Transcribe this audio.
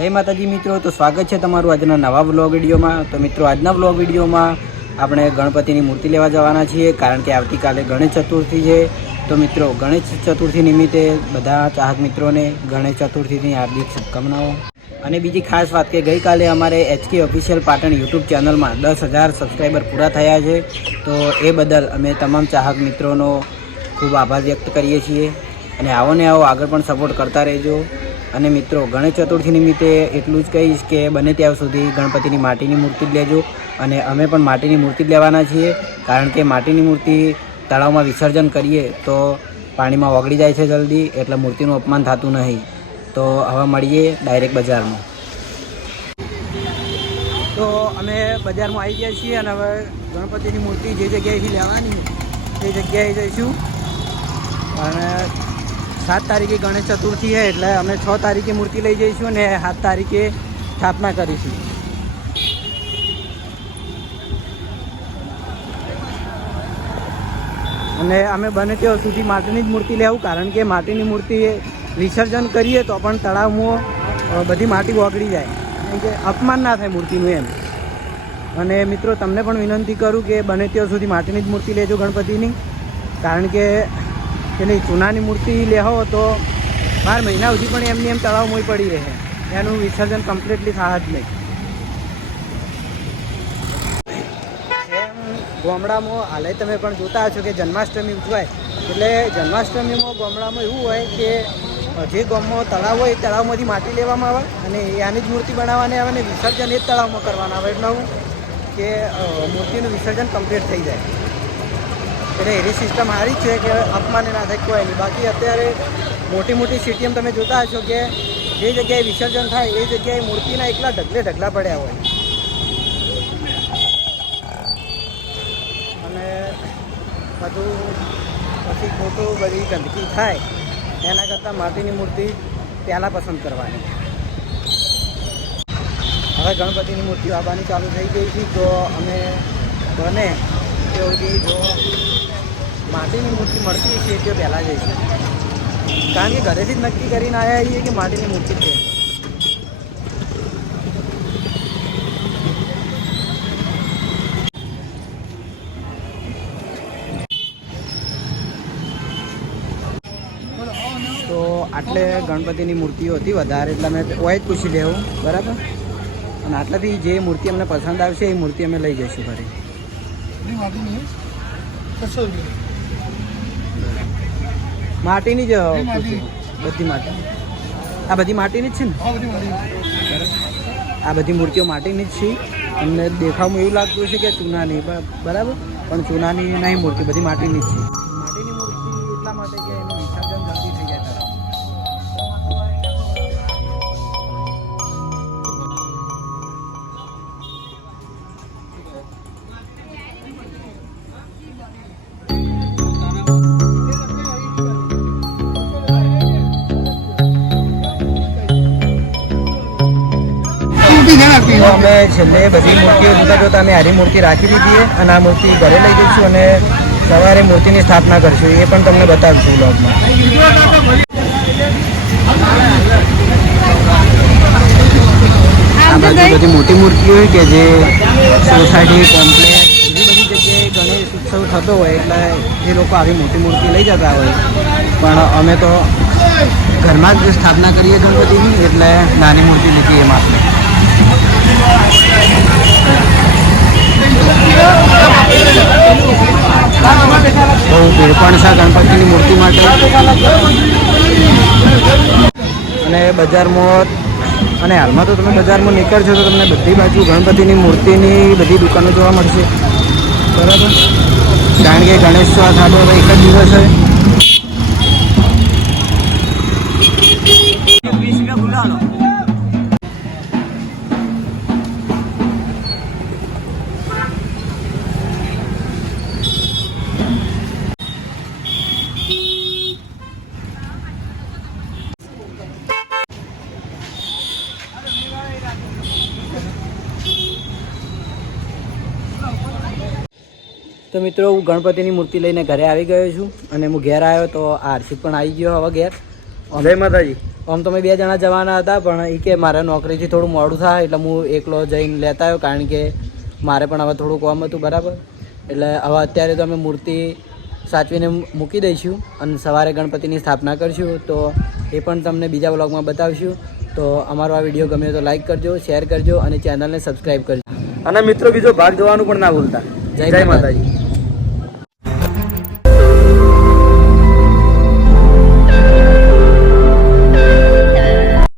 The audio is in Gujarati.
जय माताजी मित्रों, तो स्वागत है तमारू आजना नवा व्लॉग विडियो में। तो मित्रों आजना व्लॉग विडियो में આપણે ગણપતિની મૂર્તિ લેવા જવાના છીએ, કારણ કે આવતીકાલે ગણેશ ચતુર્થી છે। તો મિત્રો ગણેશ ચતુર્થી નિમિત્તે બધા ચાહક મિત્રોને ગણેશ ચતુર્થીની હાર્દિક શુભકામનાઓ। અને બીજી ખાસ વાત કે ગઈકાલે અમારે HK ઓફિશિયલ પાટણ યુટ્યુબ ચેનલમાં 10,000 સબસ્ક્રાઈબર પૂરા થયા છે। તો એ બદલ અમે તમામ ચાહક મિત્રોનો ખૂબ આભાર વ્યક્ત કરીએ છીએ અને આવો ને આવો આગળ પણ સપોર્ટ કરતા રહેજો। અને મિત્રો ગણેશ ચતુર્થી નિમિત્તે એટલું જ કહીશ કે બને ત્યાં સુધી ગણપતિની માટીની મૂર્તિ જ લેજો। અને અમે પણ માટીની મૂર્તિ જ લેવાના છીએ, કારણ કે માટીની મૂર્તિ તળાવમાં વિસર્જન કરીએ તો પાણીમાં ઓગળી જાય છે જલ્દી, એટલે મૂર્તિનું અપમાન થતું નહીં। તો હવે મળીએ ડાયરેક્ટ બજારમાં। તો અમે બજારમાં આવી ગયા છીએ અને હવે ગણપતિની મૂર્તિ જે જગ્યાએથી લેવાની તે જગ્યાએ જઈશું। અને 7 તારીખે ગણેશ ચતુર્થી છે, એટલે અમે 6 તારીખે મૂર્તિ લઈ જઈશું અને 7 તારીખે સ્થાપના કરીશું। અને અમે બને ત્યાં સુધી માટીની જ મૂર્તિ લેવું, કારણ કે માટીની મૂર્તિ વિસર્જન કરીએ તો પણ તળાવમાં બધી માટી ઓગળી જાય, કારણ કે અપમાન ના થાય મૂર્તિનું એમ। અને મિત્રો તમને પણ વિનંતી કરું કે બને ત્યાં સુધી માટીની જ મૂર્તિ લેજો ગણપતિની, કારણ કે પેલી ચૂનાની મૂર્તિ લેવો તો 12 મહિના સુધી પણ એમની એમ તળાવમાં પડી રહે, એનું વિસર્જન કમ્પ્લીટલી થાય જ નહીં। ગામડામાં હાલે તમે પણ જોતા હશો કે જન્માષ્ટમી ઉજવાય, એટલે જન્માષ્ટમીમાં ગામડામાં એવું હોય કે જે ગામમાં તળાવ હોય એ તળાવમાંથી માટી લેવામાં આવે અને આની જ મૂર્તિ બનાવવાની આવે અને વિસર્જન એ જ તળાવમાં કરવાના આવે, એટલે હું કે મૂર્તિનું વિસર્જન કમ્પ્લીટ થઈ જાય। એટલે એવી સિસ્ટમ સારી છે કે અપમાન ના થાય કોઈ નહીં। બાકી અત્યારે મોટી મોટી સિટીમાં તમે જોતા હશો કે જે જગ્યાએ વિસર્જન થાય એ જગ્યાએ મૂર્તિના એકલા ઢગલા પડ્યા હોય, બધું પછી ખોટું બધી ગંદકી થાય એના કરતાં માટીની મૂર્તિ પહેલાં પસંદ કરવાની। હવે ગણપતિની મૂર્તિ આવવાની ચાલુ થઈ ગઈ છે, તો અમે બને તે સુધી જો માટીની મૂર્તિ મળતી છે તે પહેલાં જઈશું, કારણ કે ઘરેથી જ નક્કી કરીને આવ્યા છીએ કે માટીની મૂર્તિ છે। તો આટલે ગણપતિની મૂર્તિઓ હતી વધારે, એટલે અમે ઓય જ પૂછી લેવું બરાબર। અને આટલાથી જે મૂર્તિ અમને પસંદ આવશે એ મૂર્તિ અમે લઈ જઈશું ઘરે। માટીની જ બધી માટી, આ બધી માટીની જ છે ને? આ બધી મૂર્તિઓ માટીની જ છે। અમને દેખાવમાં એવું લાગતું હશે કે ચૂનાની, બરાબર, પણ ચૂનાની નહીં, મૂર્તિ બધી માટીની જ છે। માટીની મૂર્તિ એટલા માટે કે એનું વિસર્જન જલ્દી થઈ જાય। તો અમે છેલ્લે બધી મૂર્તિઓ જોતા અમે હારી મૂર્તિ રાખી દીધી અને આ મૂર્તિ ઘરે લઈ જઈશું અને સવારે મૂર્તિની સ્થાપના કરીશું, એ પણ તમને બતાવીશું વ્લોગમાં। આ બધી મોટી મૂર્તિઓ હોય કે જે સોસાયટી કોમ્પ્લેક્સ એવી બધી જગ્યાએ ગણેશ ઉત્સવ થતો હોય, એટલે એ લોકો આવી મોટી મૂર્તિ લઈ જતા હોય, પણ અમે તો ઘરમાં જ સ્થાપના કરીએ ગણપતિની, એટલે નાની મૂર્તિ લીધી એમાં। બહુ ભીડ પણ છે ગણપતિની મૂર્તિ માટે, અને બજારમાં અને હાલમાં તો તમે બજારમાં નીકળશો તો તમને બધી બાજુ ગણપતિની મૂર્તિની બધી દુકાનો જોવા મળશે, બરાબર, કારણ કે ગણેશ ચોથ આડો હવે એક જ દિવસ છે। તો મિત્રો હું ગણપતિની મૂર્તિ લઈને ઘરે આવી ગયો છું અને હું ઘેર આવ્યો તો આ હર્ષિત પણ આવી ગયો હવે ઘેર। જય માતાજી। આમ તો અમે 2 જણા જવાના હતા, પણ એ કે મારે નોકરીથી થોડું મોડું થાય એટલે હું એકલો જઈને લેતા આવ્યો, કારણ કે મારે પણ હવે થોડું કામ હતું બરાબર. એટલે હવે અત્યારે તો અમે મૂર્તિ સાચવીને મૂકી દઈશું અને સવારે ગણપતિની સ્થાપના કરીશું. તો એ પણ તમને બીજા વ્લોગમાં બતાવીશું. તો અમારો આ વિડીયો ગમ્યો તો લાઈક કરજો, શેર કરજો અને ચેનલને સબસ્ક્રાઈબ કરજો. અને મિત્રો બીજો ભાગ જોવાનું પણ ના ભૂલતા. જય માતાજી.